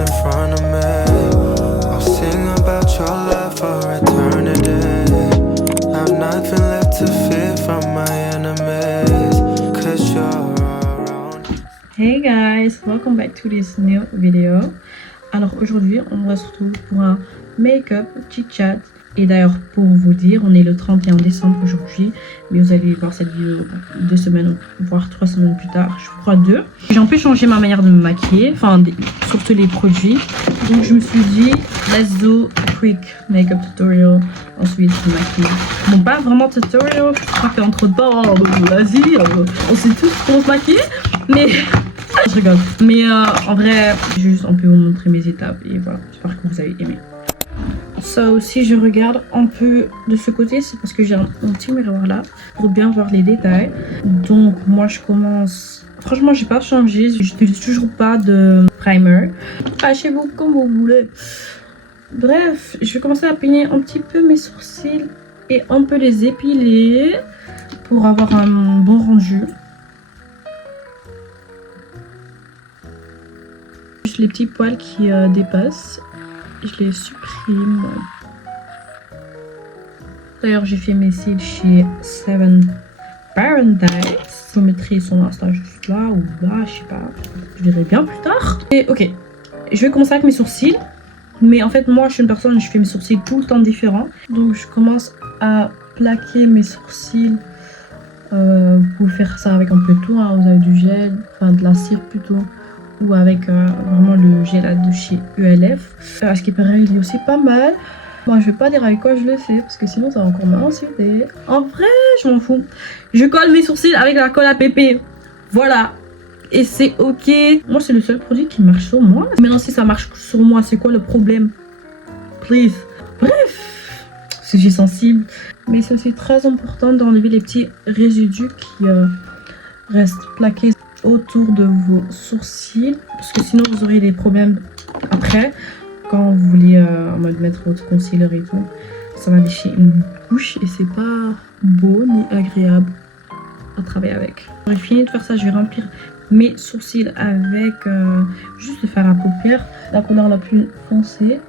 in front of me. I'll sing about your love for eternity. I've nothing left to fear from my enemies, 'cause you're around. Hey guys, welcome back to this new video. Alors aujourd'hui, on se retrouve pour un make-up chit-chat. Et d'ailleurs, pour vous dire, on est le 31 décembre aujourd'hui, mais vous allez voir cette vidéo 2 semaines, voire 3 semaines plus tard, je crois 2. J'ai un peu changé ma manière de me maquiller, enfin surtout les produits. Donc je me suis dit, let's do a quick make-up tutorial. Ensuite, je me maquille. Bon, pas vraiment tutorial, je crois qu'entre temps, vas-y, on sait tous comment se maquiller, mais... je rigole. Mais en vrai, juste on peut vous montrer mes étapes et voilà, j'espère que vous avez aimé. So, si je regarde un peu de ce côté, c'est parce que j'ai un petit miroir là pour bien voir les détails. Donc moi je commence... Franchement j'ai pas changé, j'utilise toujours pas de primer. Hachez-vous comme vous voulez. Bref, je vais commencer à peigner un petit peu mes sourcils et un peu les épiler pour avoir un bon rendu. Juste les petits poils qui dépassent. Je les supprime. D'ailleurs, j'ai fait mes cils chez Seven Paradise. Je mettrai son Insta juste là ou là, je sais pas. Je verrai bien plus tard. Et ok, je vais commencer avec mes sourcils. Mais en fait, moi, je suis une personne, je fais mes sourcils tout le temps différents. Donc, je commence à plaquer mes sourcils. Vous pouvez faire ça avec un peu de tout. Hein. Vous avez du gel, enfin de la cire plutôt. Ou avec vraiment le gel de chez ELF. À ce qui paraît, il est aussi pas mal. Moi, je vais pas dire avec quoi je le fais parce que sinon, ça va encore m'insulter. En vrai, je m'en fous. Je colle mes sourcils avec la colle à pépé. Voilà. Et c'est ok. Moi, c'est le seul produit qui marche sur moi. Maintenant, si ça marche sur moi, c'est quoi le problème? Please. Bref. Sujet sensible. Mais c'est aussi très important d'enlever les petits résidus qui restent plaqués autour de vos sourcils parce que sinon vous aurez des problèmes après quand vous voulez en mode mettre votre concealer et tout, ça va lécher une couche et c'est pas beau ni agréable à travailler avec. J'ai fini de faire ça, je vais remplir mes sourcils avec juste le fard à paupières, la couleur la plus foncée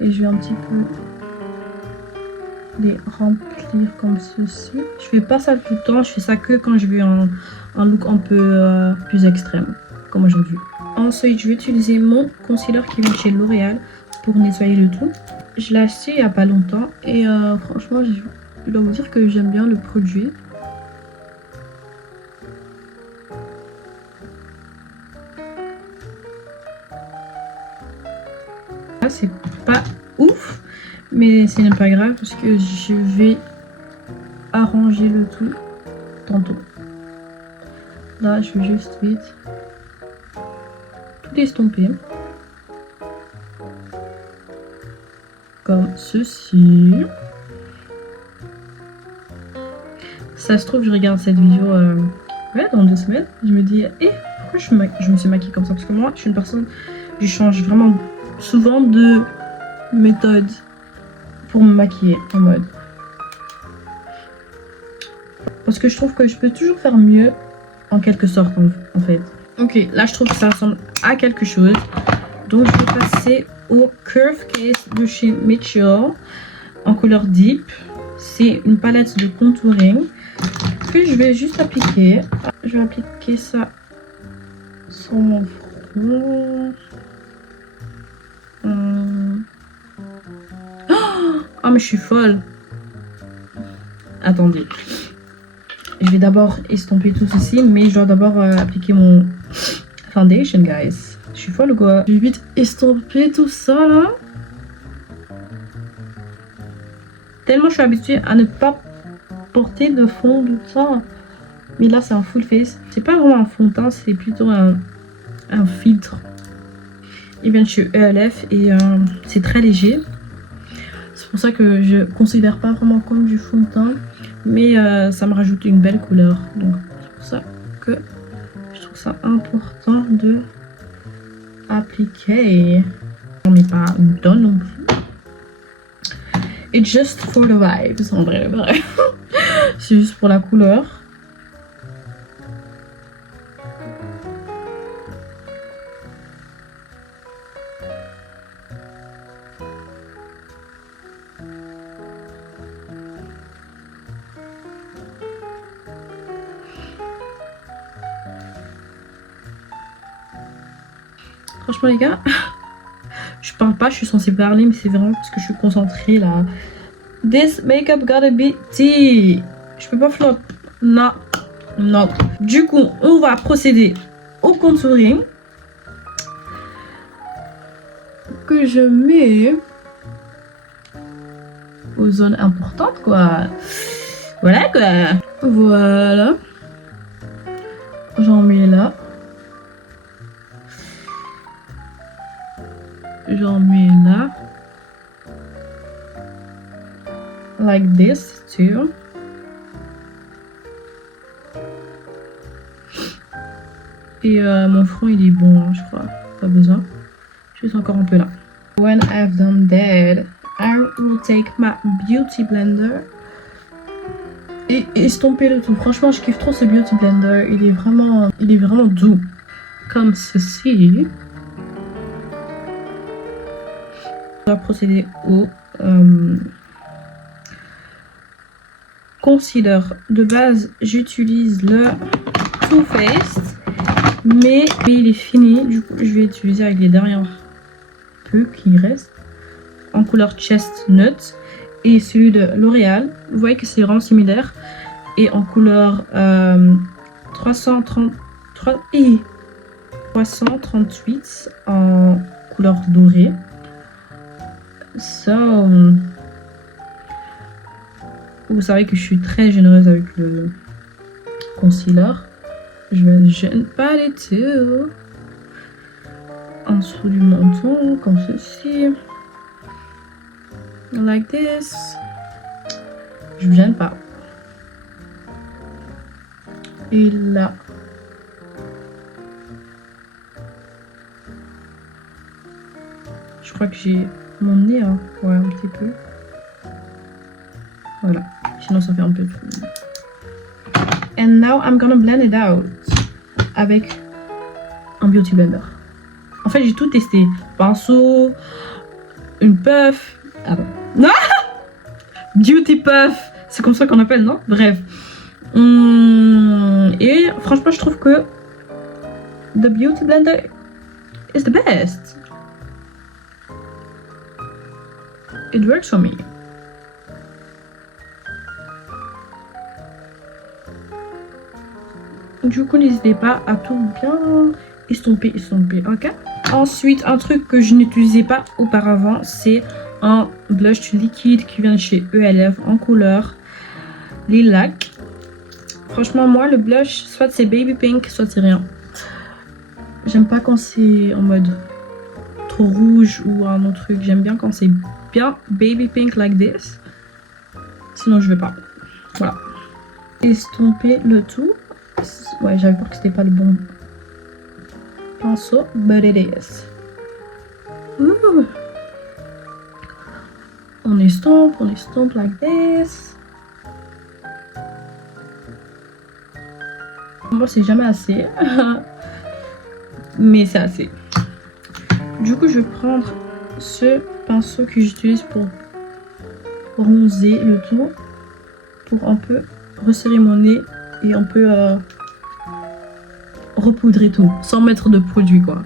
et je vais un petit peu les remplir comme ceci. Je fais pas ça tout le temps, je fais ça que quand je veux un look un peu plus extrême, comme aujourd'hui. Ensuite, je vais utiliser mon concealer qui vient chez L'Oréal pour nettoyer le tout. Je l'ai acheté il n'y a pas longtemps et franchement, je dois vous dire que j'aime bien le produit. Là, c'est pas ouf, mais ce n'est pas grave parce que je vais arranger le tout tantôt. Là, je vais juste vite tout estomper. Comme ceci. Ça se trouve, je regarde cette vidéo ouais, dans 2 semaines. Je me dis, pourquoi je me suis maquillée comme ça? Parce que moi, je suis une personne, je change vraiment souvent de méthode pour me maquiller en mode. Parce que je trouve que je peux toujours faire mieux. En quelque sorte en fait. Ok, là je trouve que ça ressemble à quelque chose. Donc je vais passer au Curve Case de chez Mitchell en couleur Deep. C'est une palette de contouring que je vais juste appliquer. Je vais appliquer ça sur mon front. Oh mais je suis folle. Attendez. Je vais d'abord estomper tout ceci, mais je dois d'abord appliquer mon foundation, guys. Je suis folle ou quoi? Je vais vite estomper tout ça, là. Tellement je suis habituée à ne pas porter de fond de ça. Mais là, c'est un full face. C'est pas vraiment un fond de teint, c'est plutôt un filtre. Il vient de chez ELF et c'est très léger. C'est pour ça que je considère pas vraiment comme du fond de teint. Mais ça me rajoute une belle couleur. Donc c'est pour ça que je trouve ça important de appliquer. On n'est pas une tonne non plus. It's just for the vibes, en vrai. C'est juste pour la couleur. Franchement les gars, je parle pas, je suis censée parler, mais c'est vraiment parce que je suis concentrée là. This makeup gotta be tea. Je peux pas flop. Non. Non. Du coup, on va procéder au contouring. Que je mets aux zones importantes quoi. Voilà quoi. Voilà. J'en mets là. J'en mets là. Like this too. Et mon front il est bon hein, je crois. Pas besoin. Juste encore un peu là. When I've done that, I will take my beauty blender et estomper le tout. Franchement, je kiffe trop ce beauty blender. Il est vraiment doux. Comme ceci. On va procéder au concealer. De base, j'utilise le Too Faced, mais il est fini. Du coup, je vais utiliser avec les dernières peu qui restent en couleur Chestnut et celui de L'Oréal. Vous voyez que c'est vraiment similaire et en couleur 338 en couleur dorée. So, vous savez que je suis très généreuse avec le concealer. Je ne gêne pas les tout. En dessous du menton, comme ceci. Like this. Je me gêne pas. Et là. Je crois que j'ai mon nez, hein. Ouais, un petit peu. Voilà. Sinon, ça fait un peu trop. And now I'm gonna blend it out avec un beauty blender. En fait, j'ai tout testé. Pinceau, une puff. Ah bon. Non. Beauty puff. C'est comme ça qu'on appelle, non? Bref. Et franchement, je trouve que the beauty blender is the best. It works for me. Du coup, n'hésitez pas à tout bien estomper, ok? Ensuite, un truc que je n'utilisais pas auparavant, c'est un blush liquide qui vient de chez ELF en couleur lilac. Franchement, moi, le blush, soit c'est baby pink, soit c'est rien. J'aime pas quand c'est en mode trop rouge ou un autre truc. J'aime bien quand c'est bien baby pink like this. Sinon, je vais pas. Voilà. Estomper le tout. Ouais, j'avais peur que c'était pas le bon pinceau, but it is. Ooh. On estompe like this. Moi, c'est jamais assez, mais c'est assez. Du coup, je vais prendre ce pinceau que j'utilise pour bronzer le tout, pour un peu resserrer mon nez et un peu repoudrer tout, sans mettre de produit quoi.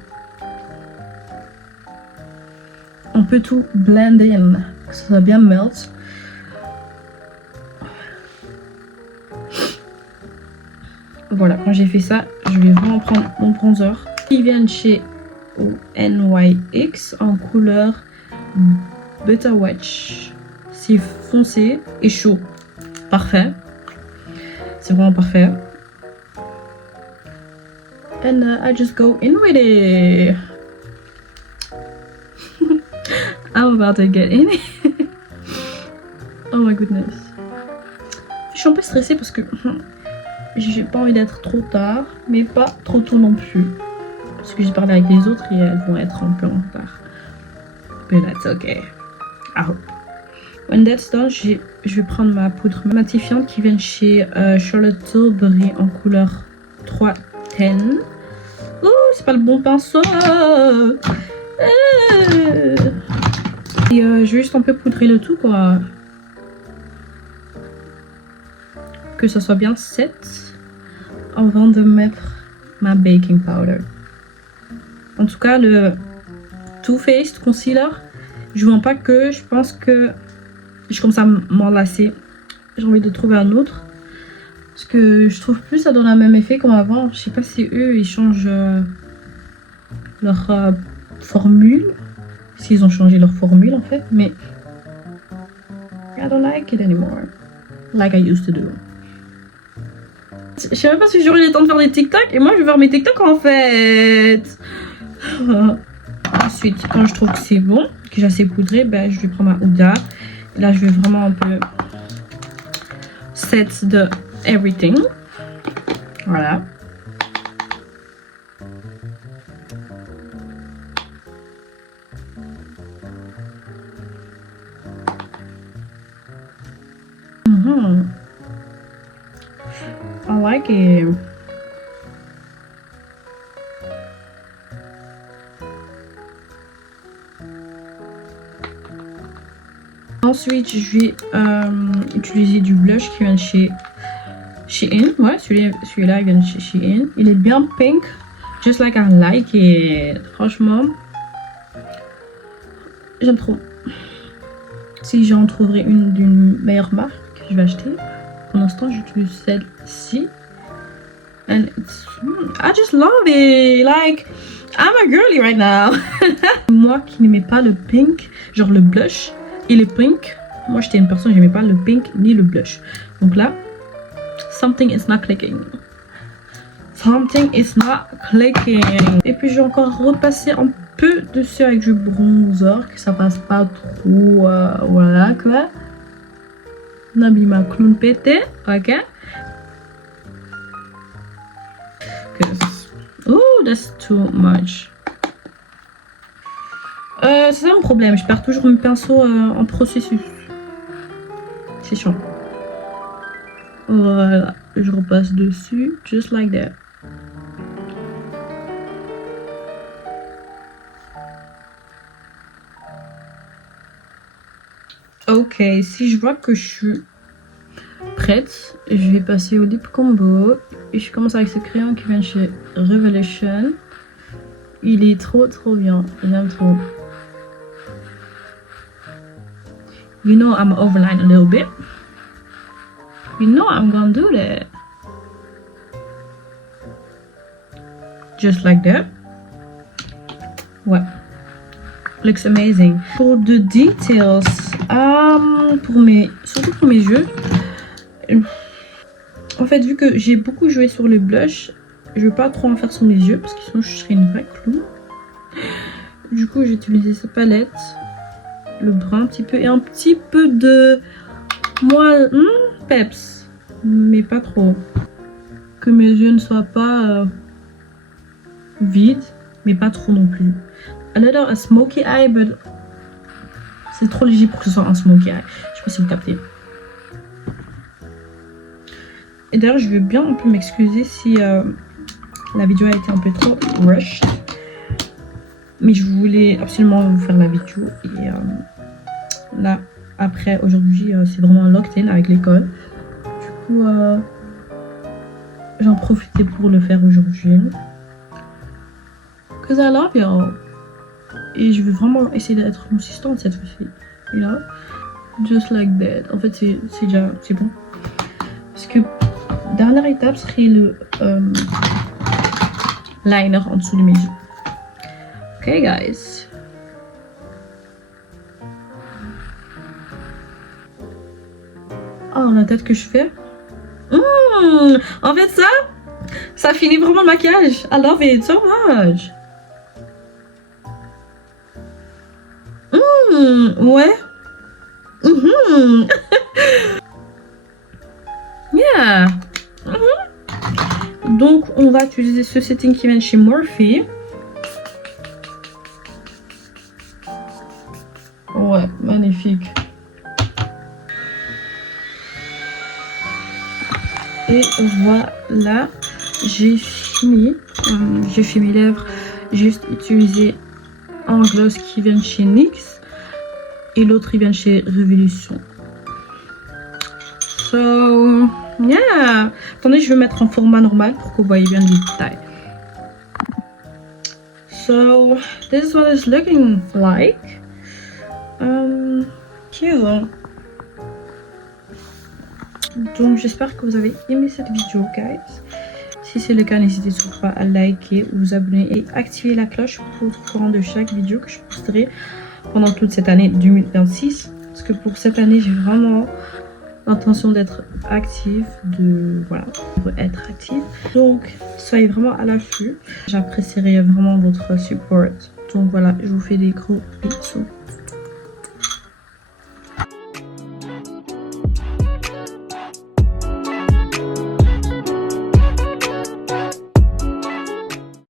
On peut tout blend in, que ça soit bien melt. Voilà, quand j'ai fait ça, je vais vraiment prendre mon bronzer qui vient de chez NYX en couleur Butter Watch. C'est foncé et chaud. Parfait. C'est vraiment parfait. And I just go in with it. I'm about to get in. Oh my goodness. Je suis un peu stressée parce que j'ai pas envie d'être trop tard, mais pas trop tôt non plus. Parce que j'ai parlé avec les autres et elles vont être un peu en retard. But that's okay. I hope. When that's done, je vais prendre ma poudre matifiante qui vient de chez Charlotte Tilbury en couleur 310. Oh, c'est pas le bon pinceau. Et je vais juste un peu poudrer le tout quoi. Que ça soit bien set avant de mettre ma baking powder. En tout cas, le Too Faced Concealer, je vends pas que. Je pense que je commence à m'enlacer. J'ai envie de trouver un autre. Parce que je trouve plus ça donne un même effet comme avant. Je sais pas si eux, ils changent leur formule. S'ils ont changé leur formule en fait. Mais I don't like it anymore. Like I used to do. Je sais même pas si j'aurai le temps de faire des TikTok. Et moi, je vais faire mes TikTok en fait. Ensuite, quand je trouve que c'est bon, que j'ai assez poudré, ben, je vais prendre ma Huda. Et là, je vais vraiment un peu set de everything. Voilà. I like it. Ensuite, je vais utiliser du blush qui vient de chez Shein. Ouais, celui-là, il vient de chez Shein. Il est bien pink, just like I like it. Franchement, j'aime trop. Si j'en trouverai une d'une meilleure marque, je vais acheter. Pour l'instant, j'utilise celle-ci. And it's, I just love it. Like, I'm a girly right now. Moi qui n'aimais pas le pink, genre le blush et le pink. Moi, j'étais une personne qui n'aimait pas le pink ni le blush. Donc là, something is not clicking. Something is not clicking. Et puis, je vais encore repasser un peu dessus avec du bronzer, que ça passe pas trop. Voilà quoi. Nabi ma clown pété, ok. Oh, that's too much. C'est ça mon problème, je perds toujours mes pinceaux en processus. C'est chiant. Voilà, je repasse dessus, just like that. Ok, si je vois que je suis prête, je vais passer au Lip Combo. Et je commence avec ce crayon qui vient chez Revelation. Il est trop bien, j'aime trop. You know I'm overline a little bit. You know I'm gonna do that. Just like that. Ouais. Looks amazing. Pour the details, surtout pour mes yeux. En fait, vu que j'ai beaucoup joué sur le blush, je veux pas trop en faire sur mes yeux parce que sinon je serais une vraie clown. Du coup, j'ai utilisé cette palette, le brun un petit peu et un petit peu de moelle peps, mais pas trop. Que mes yeux ne soient pas vides, mais pas trop non plus. A little smoky eye, but c'est trop léger pour que ce soit un smoky eye. Je sais pas si vous captez. Et d'ailleurs, je veux bien un peu m'excuser si la vidéo a été un peu trop rushed. Mais je voulais absolument vous faire la vidéo. Et là, après, aujourd'hui, c'est vraiment un locked-in avec l'école. Du coup, j'en profitais pour le faire aujourd'hui. Cause I love y'all. Et je veux vraiment essayer d'être consistante cette fois-ci. You know? Just like that. En fait, c'est bon. Parce que dernière étape serait le liner en dessous de mes yeux. Ok, guys. Oh, la tête que je fais. En fait, ça finit vraiment le maquillage. I love it so much. Ouais. Yeah. Donc, on va utiliser ce setting qui vient de chez Morphe. Ouais, magnifique. Et voilà, j'ai fini. J'ai fait mes lèvres. J'ai juste utilisé un gloss qui vient de chez NYX. Et l'autre, il vient de chez Révolution. So, yeah. Attendez, je vais mettre en format normal pour que vous voyez bien les détails. So this is what it's looking like. Cute. Donc j'espère que vous avez aimé cette vidéo, guys. Si c'est le cas, n'hésitez surtout pas à liker, vous abonner et activer la cloche pour être au courant de chaque vidéo que je posterai pendant toute cette année 2026. Parce que pour cette année, j'ai vraiment l'intention d'être active, être active. Donc soyez vraiment à l'affût. J'apprécierai vraiment votre support. Donc voilà, je vous fais des gros bisous.